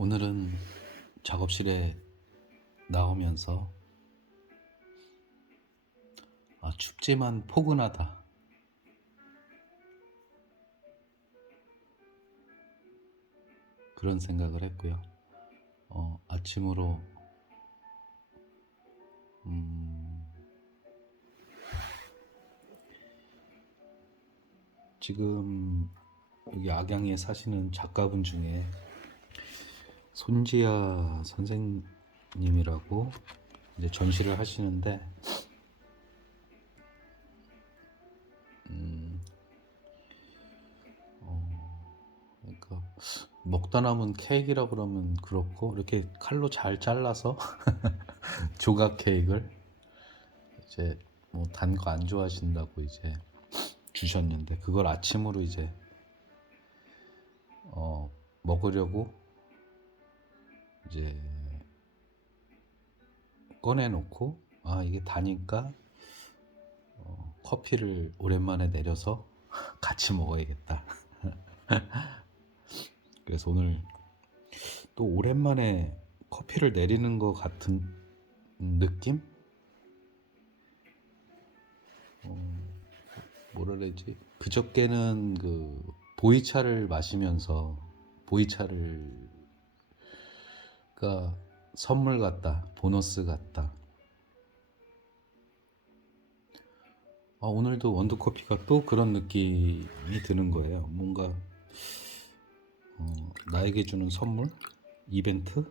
오늘은 작업실에 나오면서 춥지만 포근하다 그런 생각을 했고요. 아침으로 지금 여기 악양에 사시는 작가분 중에 손지아 선생님이라고 이제 전시를 하시는데 그러니까 먹다 남은 케이크라 그러면 그렇고 이렇게 칼로 잘 잘라서 조각 케이크를 이제 뭐 단 거 안 좋아하신다고 이제 주셨는데 그걸 아침으로 이제 먹으려고 이제 꺼내놓고 이게 다니까 커피를 오랜만에 내려서 같이 먹어야겠다. 그래서 오늘 또 오랜만에 커피를 내리는 것 같은 느낌? 뭐라 그러지? 그저께는 그 보이차를 마시면서 보이차를 그러니까 선물 같다, 보너스 같다. 오늘도 원두커피가 또 그런 느낌이 드는 거예요. 뭔가 나에게 주는 선물? 이벤트?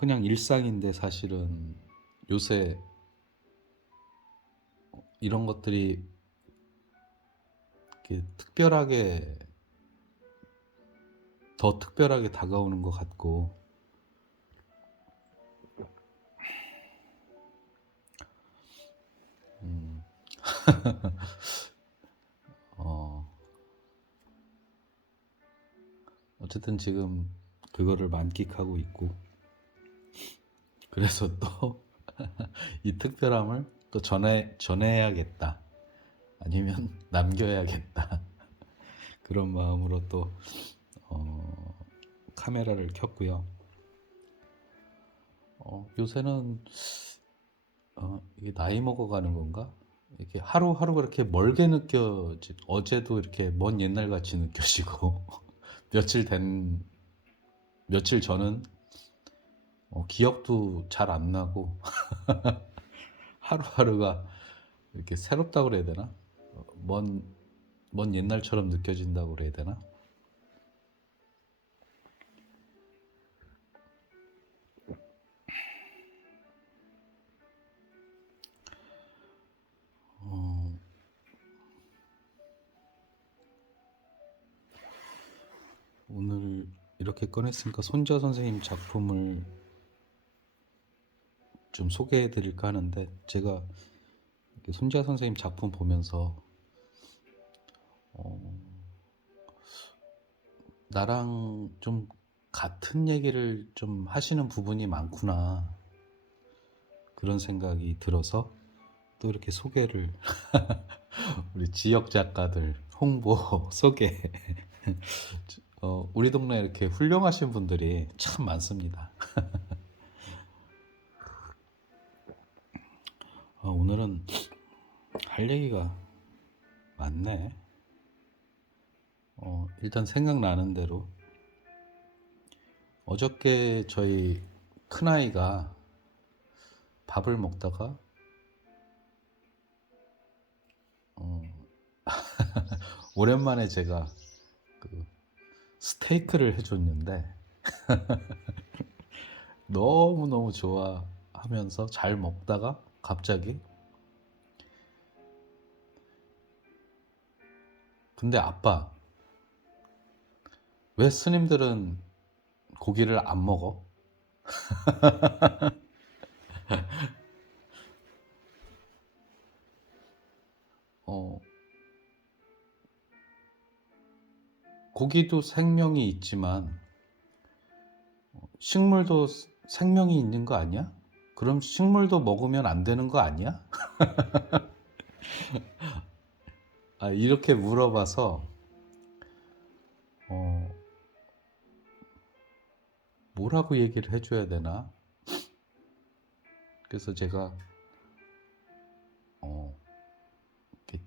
그냥 일상인데 사실은 요새 이런 것들이 이렇게 더 특별하게 다가오는 것 같고 어쨌든 지금 그거를 만끽하고 있고 그래서 또 이 특별함을 또 전해야겠다 아니면 남겨야겠다 그런 마음으로 또 카메라를 켰고요. 요새는 이게 나이 먹어가는 건가? 이렇게 하루하루 그렇게 멀게 어제도 이렇게 먼 옛날 같이 느껴지고 며칠 전은 기억도 잘 안 나고 하루하루가 이렇게 새롭다고 그래야 되나? 먼 옛날처럼 느껴진다고 그래야 되나? 오늘 이렇게 꺼냈으니까 손자 선생님 작품을 좀 소개해 드릴까 하는데 제가 손자 선생님 작품 보면서 나랑 좀 같은 얘기를 좀 하시는 부분이 많구나 그런 생각이 들어서 또 이렇게 소개를 우리 지역 작가들 홍보 소개 우리 동네에 이렇게 훌륭하신 분들이 참 많습니다. 오늘은 할 얘기가 많네. 일단 생각나는 대로 어저께 저희 큰아이가 밥을 먹다가 오랜만에 제가 그 스테이크를 해줬는데 너무너무 좋아하면서 잘 먹다가 갑자기 근데 아빠 왜 스님들은 고기를 안 먹어? 고기도 생명이 있지만 식물도 생명이 있는 거 아니야? 그럼 식물도 먹으면 안 되는 거 아니야? 이렇게 물어봐서 어, 뭐라고 얘기를 해줘야 되나? 그래서 제가 어, 이렇게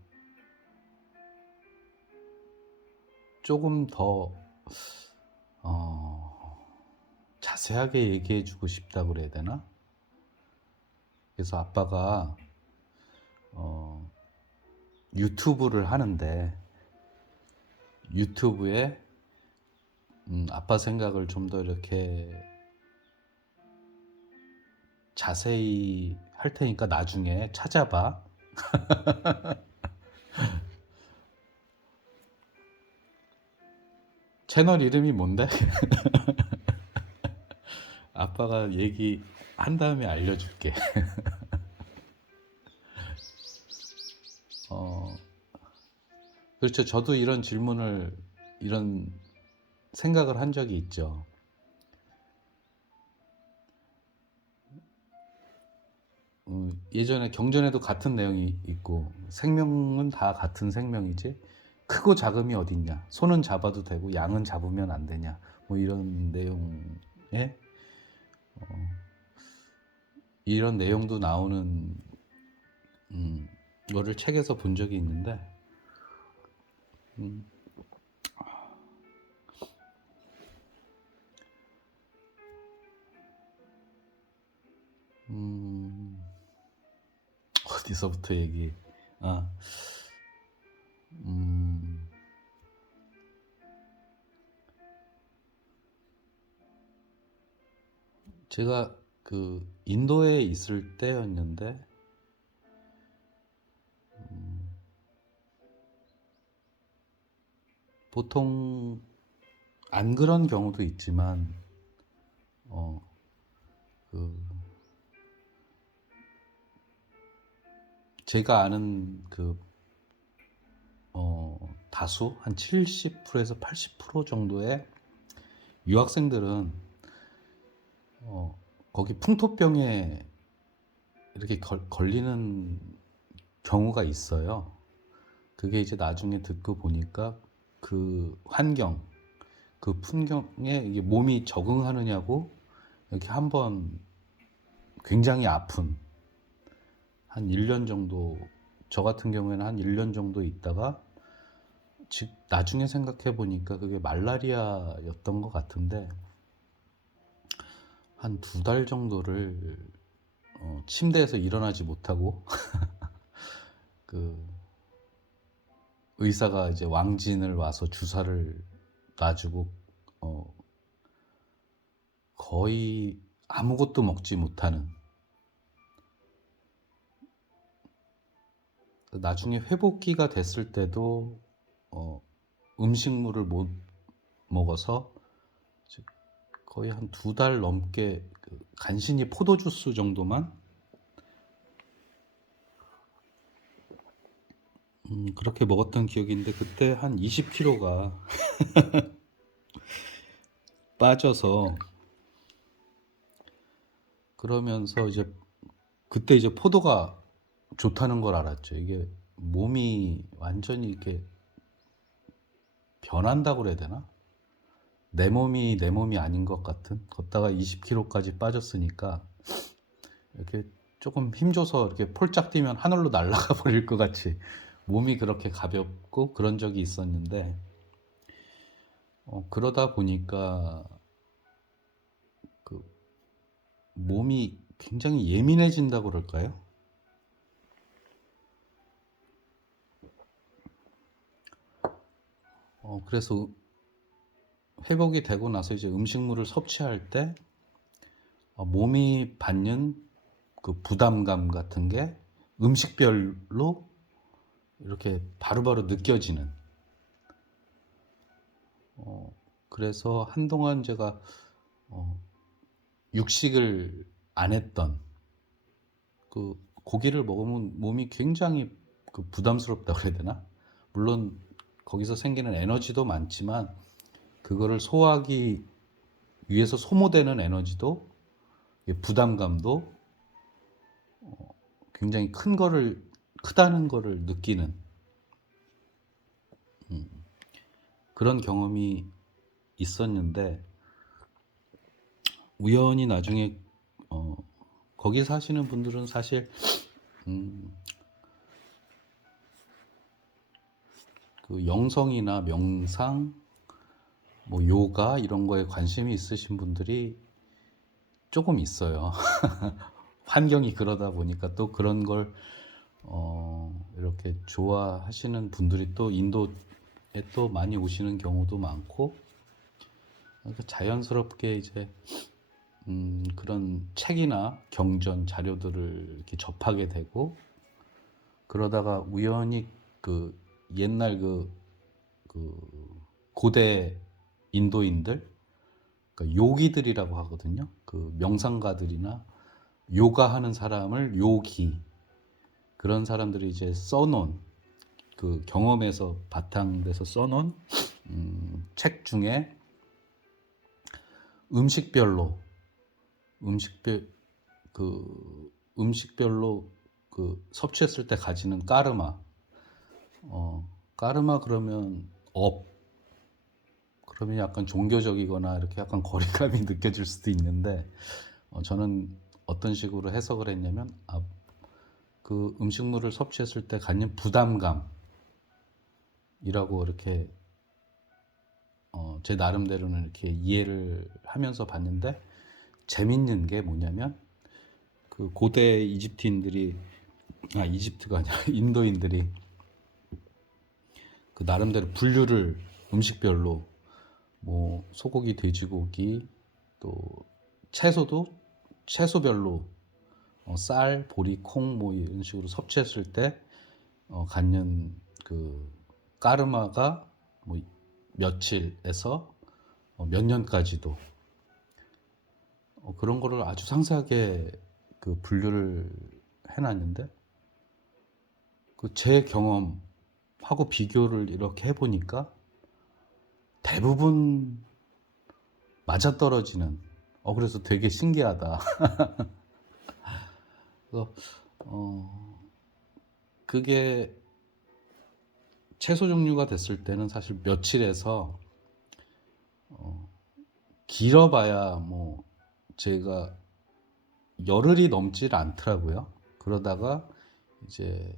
조금 더 자세하게 얘기해주고 싶다고 그래야 되나? 그래서 아빠가 유튜브를 하는데 유튜브에 아빠 생각을 좀 더 이렇게 자세히 할 테니까 나중에 찾아봐. 채널 이름이 뭔데? 아빠가 얘기한 다음에 알려줄게. 그렇죠. 저도 이런 질문을, 이런 생각을 한 적이 있죠. 예전에 경전에도 같은 내용이 있고, 생명은 다 같은 생명이지, 크고 작음이 어딨냐, 손은 잡아도 되고 양은 잡으면 안 되냐, 뭐 이런 내용에 이런 내용도 나오는 거를 책에서 본 적이 있는데, 음, 어디서부터 얘기? 아, 음, 제가 그 인도에 있을 때였는데, 보통 안 그런 경우도 있지만, 어, 그 제가 아는 그 다수 한 70%에서 80% 정도의 유학생들은 거기 풍토병에 이렇게 걸리는 경우가 있어요. 그게 이제 나중에 듣고 보니까 그 환경, 그 풍경에 이게 몸이 적응하느냐고 이렇게 한번 굉장히 아픈 한 1년 정도, 저 같은 경우에는 한 1년 정도 있다가 나중에 생각해 보니까 그게 말라리아였던 것 같은데 한 2달 정도를 침대에서 일어나지 못하고 그 의사가 이제 왕진을 와서 주사를 놔주고 거의 아무것도 먹지 못하는, 나중에 회복기가 됐을 때도 음식물을 못 먹어서 거의 한 2달 넘게 간신히 포도주스 정도만 그렇게 먹었던 기억이 있는데, 그때 한 20kg가 빠져서, 그러면서 이제 그때 이제 포도가 좋다는 걸 알았죠. 이게 몸이 완전히 이렇게 변한다고 그래야 되나? 내 몸이 내 몸이 아닌 것 같은. 걷다가 20kg까지 빠졌으니까 이렇게 조금 힘줘서 이렇게 폴짝 뛰면 하늘로 날아가 버릴 것 같이 몸이 그렇게 가볍고 그런 적이 있었는데, 그러다 보니까 그 몸이 굉장히 예민해진다고 그럴까요? 그래서 회복이 되고 나서 이제 음식물을 섭취할 때 몸이 받는 그 부담감 같은 게 음식별로 이렇게 바로바로 느껴지는. 그래서 한동안 제가 육식을 안 했던, 그 고기를 먹으면 몸이 굉장히 그 부담스럽다고 그래야 되나? 물론 거기서 생기는 에너지도 많지만 그거를 소화하기 위해서 소모되는 에너지도, 부담감도 굉장히 크다는 거를 느끼는. 그런 경험이 있었는데 우연히 나중에 거기 사시는 분들은 사실 음, 그 영성이나 명상, 뭐 요가 이런 거에 관심이 있으신 분들이 조금 있어요. 환경이 그러다 보니까 또 그런 걸 이렇게 좋아하시는 분들이 또 인도에 또 많이 오시는 경우도 많고, 그러니까 자연스럽게 이제 그런 책이나 경전 자료들을 이렇게 접하게 되고, 그러다가 우연히 그 옛날 그 고대 인도인들, 그러니까 요기들이라고 하거든요. 그 명상가들이나 요가 하는 사람을 요기, 그런 사람들이 이제 써놓은, 그 경험에서 바탕돼서 써놓은 책 중에 음식별로 음식별 음식별로 그 섭취했을 때 가지는 까르마, 까르마 그러면 그러면 약간 종교적이거나 이렇게 약간 거리감이 느껴질 수도 있는데, 저는 어떤 식으로 해석을 했냐면, 그 음식물을 섭취했을 때 갖는 부담감이라고 이렇게 제 나름대로는 이렇게 이해를 하면서 봤는데, 재밌는 게 뭐냐면 그 고대 이집트가 아니라 인도인들이 그 나름대로 분류를 음식별로, 뭐 소고기, 돼지고기, 또 채소도 채소별로 쌀, 보리, 콩 뭐 이런 식으로 섭취했을 때 갖는 그 까르마가 뭐 며칠에서 몇 년까지도 그런 거를 아주 상세하게 그 분류를 해놨는데, 그 제 경험하고 비교를 이렇게 해보니까 대부분 맞아떨어지는, 그래서 되게 신기하다. 그래서 그게 채소 종류가 됐을 때는 사실 며칠에서 길어봐야 뭐 제가 열흘이 넘질 않더라고요. 그러다가 이제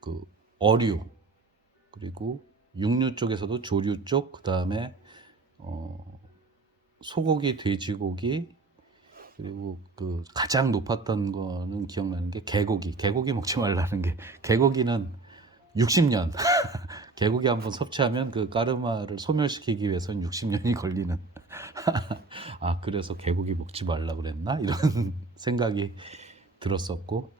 그 어류, 그리고 육류 쪽에서도 조류 쪽, 그 다음에 소고기, 돼지고기, 그리고 그 가장 높았던 거는 기억나는 게 개고기 먹지 말라는 게, 개고기는 60년 개고기 한번 섭취하면 그 까르마를 소멸시키기 위해서는 60년이 걸리는. 그래서 개고기 먹지 말라 그랬나 이런 생각이 들었었고,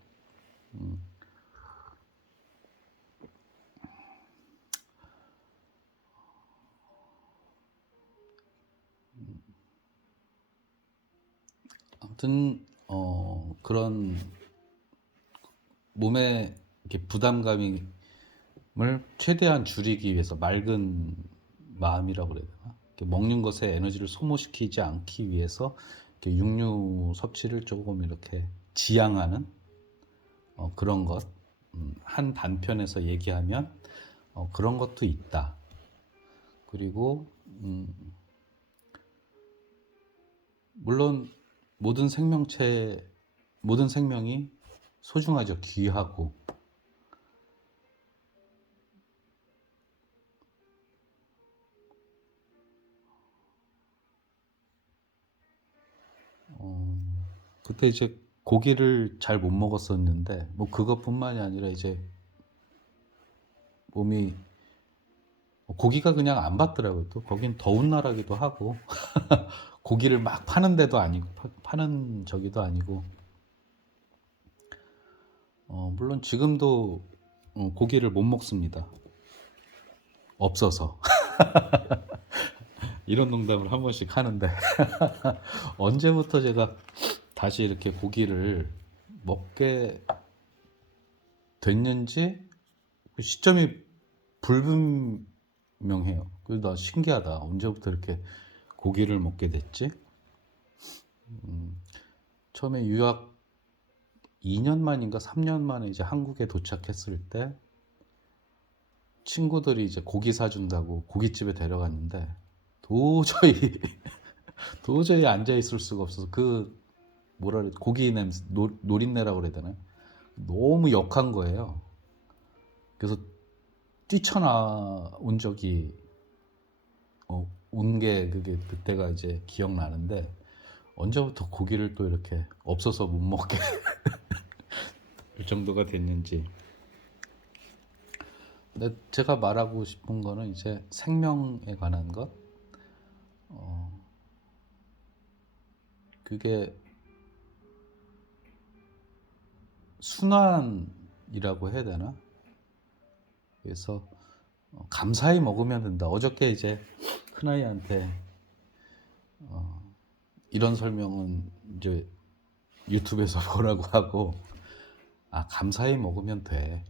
아무튼 그런 몸에 이렇게 부담감을 최대한 줄이기 위해서, 맑은 마음이라고 그래야 되나? 이렇게 먹는 것에 에너지를 소모시키지 않기 위해서 이렇게 육류 섭취를 조금 이렇게 지양하는 그런 것. 한 단편에서 얘기하면 그런 것도 있다. 그리고 물론 모든 모든 생명이 소중하죠. 귀하고. 그때 이제 고기를 잘 못 먹었었는데, 뭐 그것뿐만이 아니라 이제 몸이, 고기가 그냥 안 받더라고요. 또 거긴 더운 나라기도 하고 고기를 막 파는 데도 아니고, 파는 저기도 아니고, 물론 지금도 고기를 못 먹습니다. 없어서. 이런 농담을 한 번씩 하는데 언제부터 제가 다시 이렇게 고기를 먹게 됐는지 그 시점이 불분명해요. 그래서 나 신기하다. 언제부터 이렇게 고기를 먹게 됐지? 처음에 유학 2년 만인가 3년 만에 이제 한국에 도착했을 때 친구들이 이제 고기 사준다고 고깃집에 데려갔는데 도저히 도저히 앉아 있을 수가 없어서 그 뭐라 그래 고기 냄새 노린내라고 그래야 되나 너무 역한 거예요. 그래서 뛰쳐나온 적이 온 게 그게 그때가 이제 기억나는데 언제부터 고기를 또 이렇게 없어서 못 먹게 될 정도가 됐는지. 근데 제가 말하고 싶은 거는 이제 생명에 관한 것, 그게 순환이라고 해야 되나? 그래서 감사히 먹으면 된다. 어저께 이제 큰아이한테 이런 설명은 이제 유튜브에서 보라고 하고, 아, 감사히 먹으면 돼.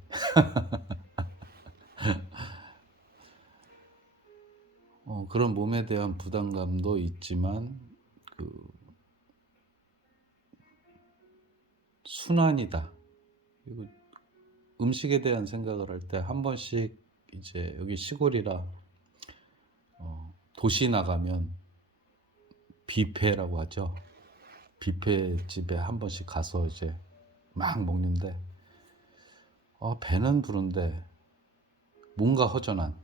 그런 몸에 대한 부담감도 있지만, 그, 순환이다. 그리고 음식에 대한 생각을 할 때 한 번씩 이제 여기 시골이라 도시 나가면 뷔페라고 하죠. 뷔페 집에 한 번씩 가서 이제 막 먹는데 배는 부른데 뭔가 허전한.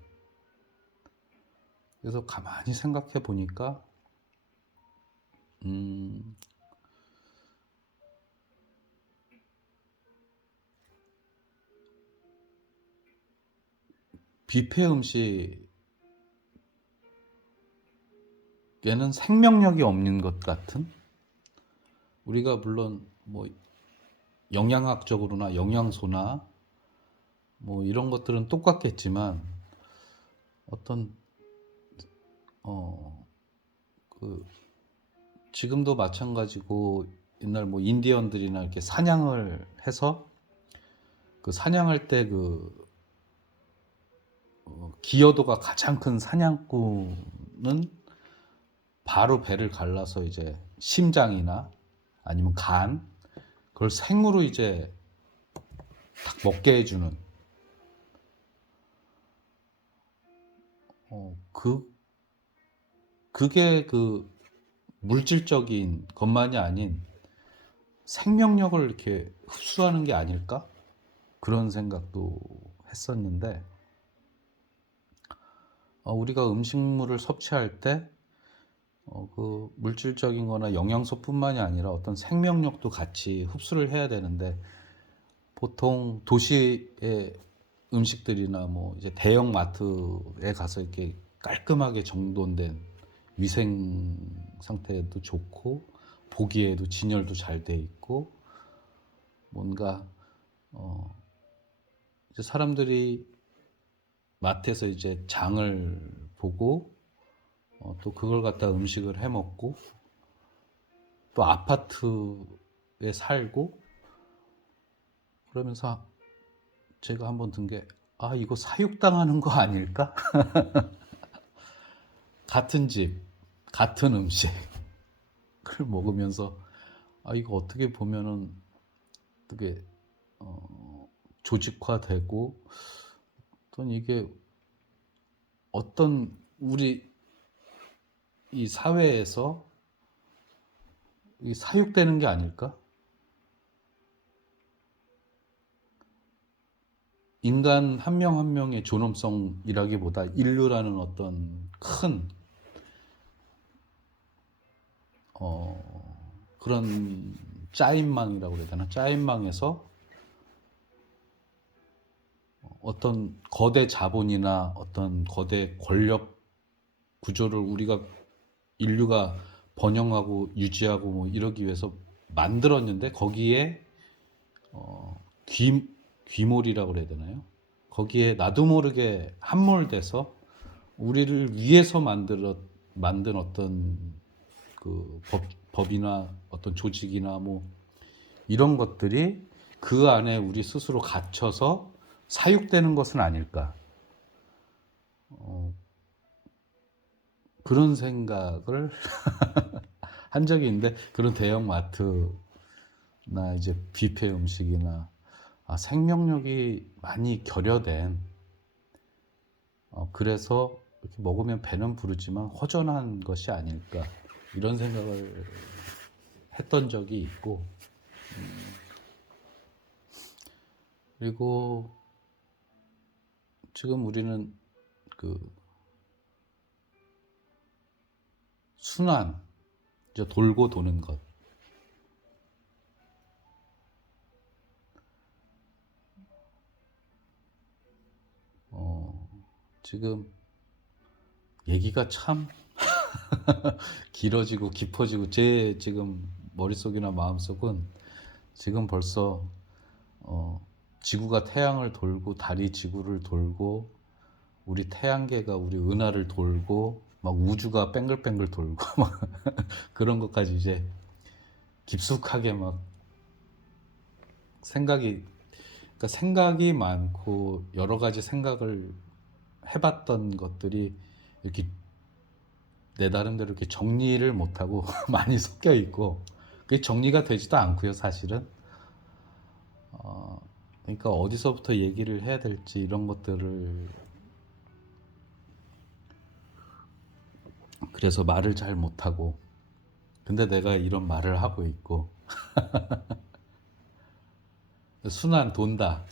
그래서 가만히 생각해 보니까 뷔페 음식에는 생명력이 없는 것 같은. 우리가 물론 뭐 영양학적으로나 영양소나 뭐 이런 것들은 똑같겠지만 어떤 그 지금도 마찬가지고 옛날 뭐 인디언들이나 이렇게 사냥을 해서 그 사냥할 때 그 기여도가 가장 큰 사냥꾼은 바로 배를 갈라서 이제 심장이나 아니면 간 그걸 생으로 이제 딱 먹게 해주는 그게 그 물질적인 것만이 아닌 생명력을 이렇게 흡수하는 게 아닐까? 그런 생각도 했었는데 우리가 음식물을 섭취할 때 그 물질적인 거나 영양소뿐만이 아니라 어떤 생명력도 같이 흡수를 해야 되는데 보통 도시의 음식들이나 뭐 이제 대형 마트에 가서 이렇게 깔끔하게 정돈된 위생 상태도 좋고 보기에도 진열도 잘 돼 있고 뭔가 이제 사람들이 마트에서 이제 장을 보고 또 그걸 갖다 음식을 해 먹고 또 아파트에 살고 그러면서 제가 한번 든 게 이거 사육당하는 거 아닐까? 같은 집, 같은 음식을 먹으면서 이거 어떻게 보면은 되게 조직화되고 또 이게 어떤 우리 이 사회에서 이 사육되는 게 아닐까? 인간 한 명 한 명의 존엄성이라기보다 인류라는 어떤 큰 그런 짜임망이라고 그래야 되나? 짜임망에서 어떤 거대 자본이나 어떤 거대 권력 구조를 우리가 인류가 번영하고 유지하고 뭐 이러기 위해서 만들었는데 거기에 귀몰이라고 그래야 되나요? 거기에 나도 모르게 함몰돼서 우리를 위해서 만든 어떤 그 법이나 어떤 조직이나 뭐 이런 것들이 그 안에 우리 스스로 갇혀서 사육되는 것은 아닐까. 그런 생각을 한 적이 있는데 그런 대형 마트나 이제 뷔페 음식이나 생명력이 많이 결여된 그래서 이렇게 먹으면 배는 부르지만 허전한 것이 아닐까 이런 생각을 했던 적이 있고, 그리고 지금 우리는 그 순환, 이제 돌고 도는 것, 지금 얘기가 참 길어지고 깊어지고, 제 지금 머릿속이나 마음속은 지금 벌써 지구가 태양을 돌고 달이 지구를 돌고 우리 태양계가 우리 은하를 돌고 막 우주가 뱅글뱅글 돌고 막 그런 것까지 이제 깊숙하게 막 그러니까 생각이 많고 여러 가지 생각을 해봤던 것들이 이렇게 내 나름대로 이렇게 정리를 못하고 많이 섞여 있고, 그게 정리가 되지도 않고요, 사실은. 그러니까 어디서부터 얘기를 해야 될지 이런 것들을, 그래서 말을 잘 못하고, 근데 내가 이런 말을 하고 있고, 순환 돈다.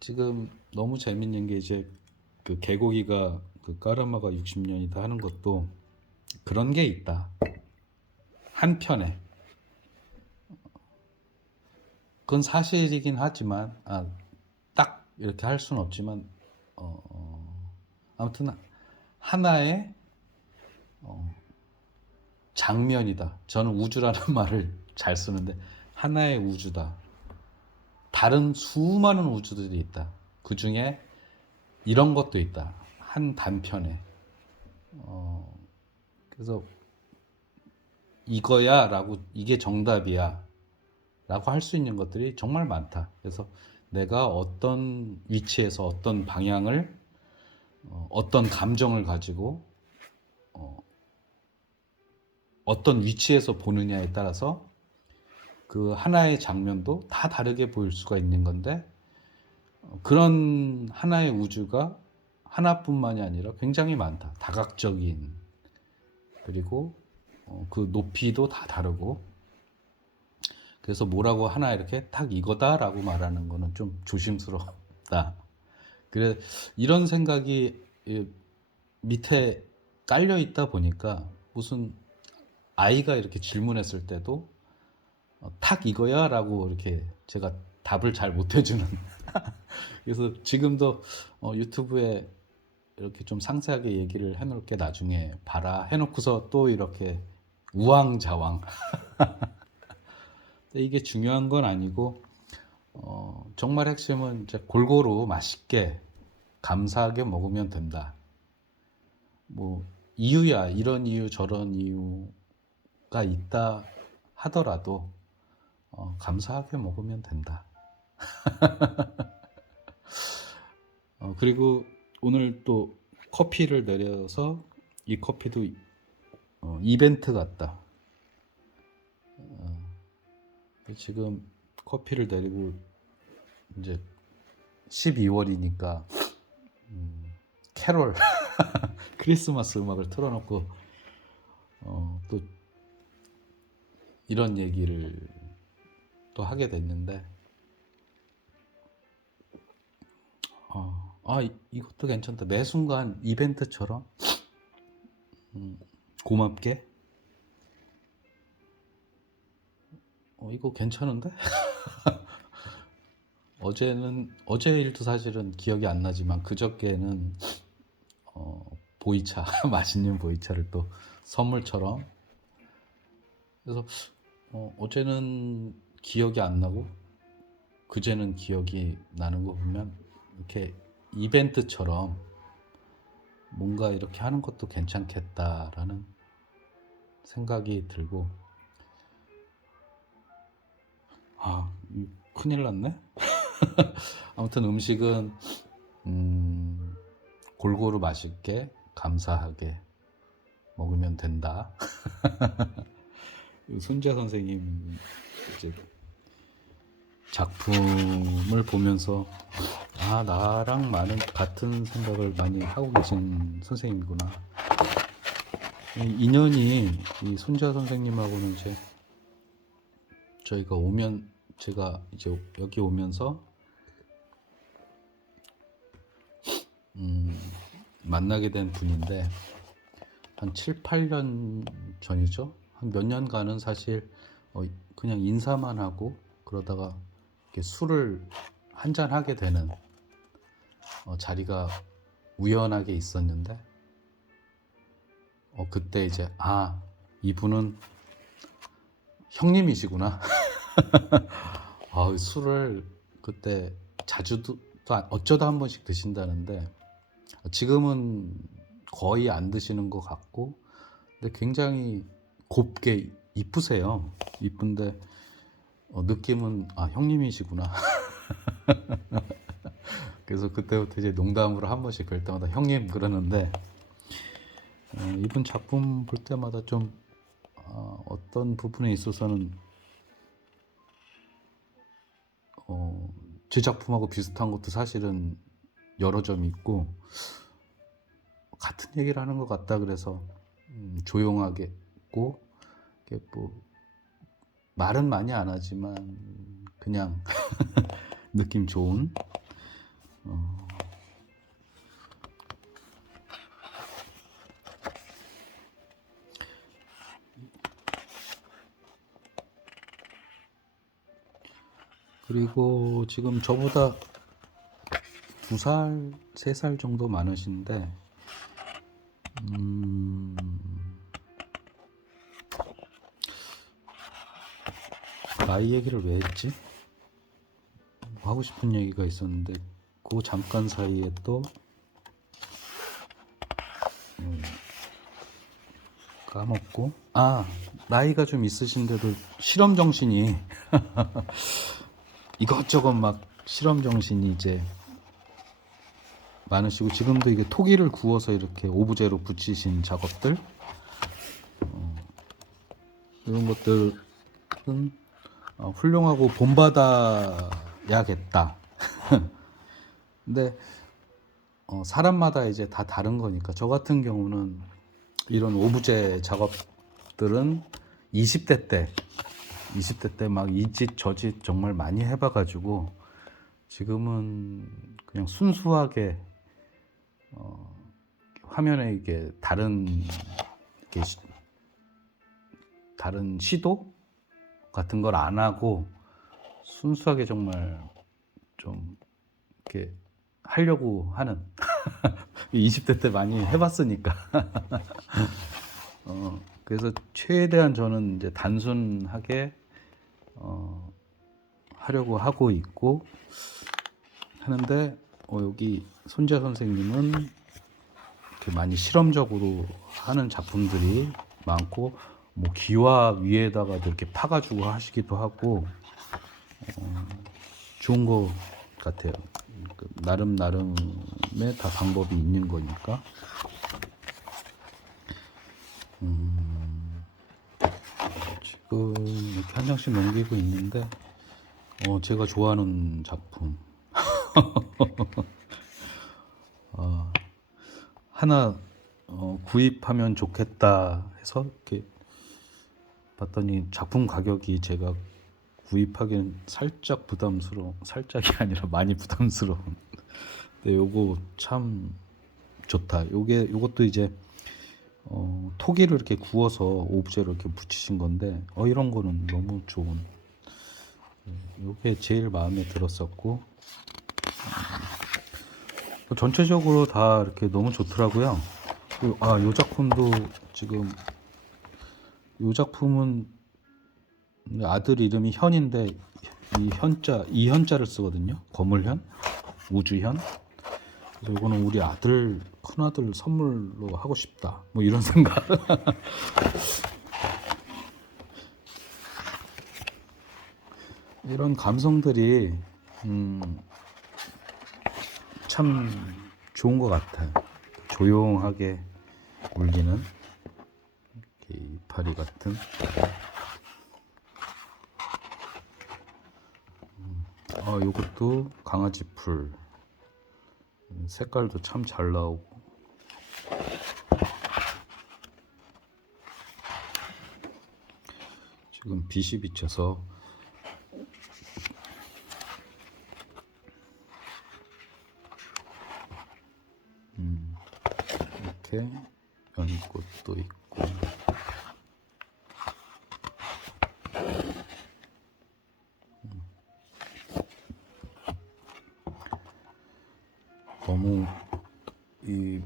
지금 너무 재밌는 게 이제 그 개고기가 그 까르마가 60년이다 하는 것도 그런 게 있다. 한편에 그건 사실이긴 하지만 딱 이렇게 할 수는 없지만 아무튼 하나의 장면이다. 저는 우주라는 말을 잘 쓰는데 하나의 우주다. 다른 수많은 우주들이 있다. 그 중에 이런 것도 있다. 한 단편에. 그래서 이거야 라고, 이게 정답이야 라고 할 수 있는 것들이 정말 많다. 그래서 내가 어떤 위치에서 어떤 방향을, 어떤 감정을 가지고 어떤 위치에서 보느냐에 따라서 그 하나의 장면도 다 다르게 보일 수가 있는 건데, 그런 하나의 우주가 하나뿐만이 아니라 굉장히 많다. 다각적인, 그리고 그 높이도 다 다르고, 그래서 뭐라고 하나 이렇게 딱 이거다라고 말하는 거는 좀 조심스럽다. 그래, 이런 생각이 밑에 깔려 있다 보니까 무슨 아이가 이렇게 질문했을 때도 탁 이거야 라고 이렇게 제가 답을 잘 못 해주는 그래서 지금도 유튜브에 이렇게 좀 상세하게 얘기를 해놓을게, 나중에 봐라 해놓고서 또 이렇게 우왕좌왕. 이게 중요한 건 아니고, 정말 핵심은 이제 골고루 맛있게 감사하게 먹으면 된다. 뭐 이유야, 이런 이유 저런 이유가 있다 하더라도 감사하게 먹으면 된다. 그리고 오늘 또 커피를 내려서 이 커피도 이벤트 같다. 지금 커피를 내리고 이제 12월이니까 캐롤 크리스마스 음악을 틀어놓고 또 이런 얘기를 또 하게 됐는데, 이것도 괜찮다. 매 순간 이벤트처럼 고맙게, 이거 괜찮은데? 어제 일도 사실은 기억이 안 나지만 그저께는 보이차 맛있는 보이차를 또 선물처럼, 그래서 어제는 기억이 안 나고 그제는 기억이 나는 거 보면 이렇게 이벤트처럼 뭔가 이렇게 하는 것도 괜찮겠다라는 생각이 들고, 큰일 났네. 아무튼 음식은 골고루 맛있게 감사하게 먹으면 된다. 손자 선생님 이제 작품을 보면서 아, 나랑 많은 같은 생각을 많이 하고 계신 선생님이구나. 이 인연이 이 손지아 선생님하고는 이제 저희가 제가 이제 여기 오면서 만나게 된 분인데 한 7, 8년 전이죠. 한 몇 년간은 사실 그냥 인사만 하고 그러다가 이렇게 술을 한잔 하게 되는 자리가 우연하게 있었는데 그때 이제 이분은 형님이시구나. 술을 그때 자주도 어쩌다 한 번씩 드신다는데 지금은 거의 안 드시는 것 같고, 근데 굉장히 곱게 이쁘세요. 이쁜데 느낌은 형님이시구나. 그래서 그때부터 이제 농담으로 한 번씩 그럴 때마다 형님 그러는데 이분 작품 볼 때마다 좀 어떤 부분에 있어서는 제 작품하고 비슷한 것도 사실은 여러 점이 있고 같은 얘기를 하는 것 같다. 그래서 조용하게고 뭐 말은 많이 안 하지만 그냥 느낌 좋은 그리고 지금 저보다 2살, 3살 정도 많으신데 나이 얘기를 왜 했지? 하고 싶은 얘기가 있었는데 그 잠깐 사이에 또 까먹고 나이가 좀 있으신데도 실험 정신이 이것저것 막 실험 정신이 이제 많으시고 지금도 이게 토기를 구워서 이렇게 오브제로 붙이신 작업들 이런 것들은 훌륭하고 본받아야겠다. 근데 사람마다 이제 다 다른 거니까 저 같은 경우는 이런 오브제 작업들은 20대 때 막 이 짓 저 짓 정말 많이 해봐가지고 지금은 그냥 순수하게 화면에 이게 다른 시도 같은 걸 안 하고 순수하게 정말 좀 이렇게 하려고 하는 20대 때 많이 해봤으니까 그래서 최대한 저는 이제 단순하게 하려고 하고 있고 하는데 여기 손지아 선생님은 이렇게 많이 실험적으로 하는 작품들이 많고 뭐 기와 위에다가 이렇게 파가지고 하시기도 하고 좋은 것 같아요. 나름의 다 방법이 있는 거니까. 지금 이렇게 한 장씩 넘기고 있는데 제가 좋아하는 작품 하나 구입하면 좋겠다 해서 이렇게 봤더니 작품 가격이 제가 구입하기는 살짝 살짝이 아니라 많이 부담스러운. 근데 요거 참 좋다. 요것도 이제 토기를 이렇게 구워서 오브제로 이렇게 붙이신 건데 이런 거는 너무 좋은. 요게 제일 마음에 들었었고 전체적으로 다 이렇게 너무 좋더라고요. 요 작품도 지금 요 작품은 아들 이름이 현인데 이현자를 쓰거든요. 거물현, 우주현. 그래서 이거는 우리 큰아들 선물로 하고 싶다. 뭐 이런 생각. 이런 감성들이 참 좋은 것 같아요. 조용하게 울리는 이파리 같은 요것도 강아지 풀. 색깔도 참 잘 나오고. 지금 빛이 비쳐서 이렇게 연꽃도 있고. 너무 이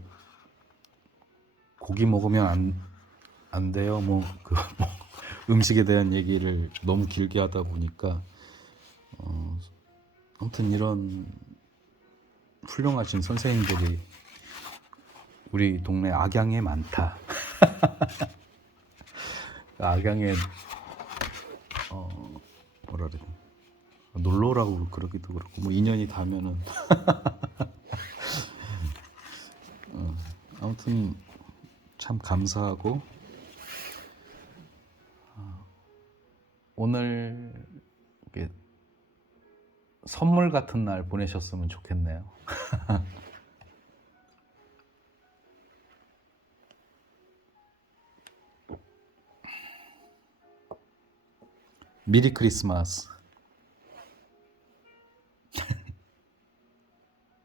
고기 먹으면 안 돼요. 음식에 대한 얘기를 너무 길게 하다 보니까 아무튼 이런 훌륭하신 선생님들이 우리 동네 악양에 많다. 악양에 뭐라 그래, 놀러 오라고 그러기도 그렇고, 뭐 인연이 닿으면은 아무튼 참 감사하고, 오늘 이렇게 선물 같은 날 보내셨으면 좋겠네요. 미리 크리스마스.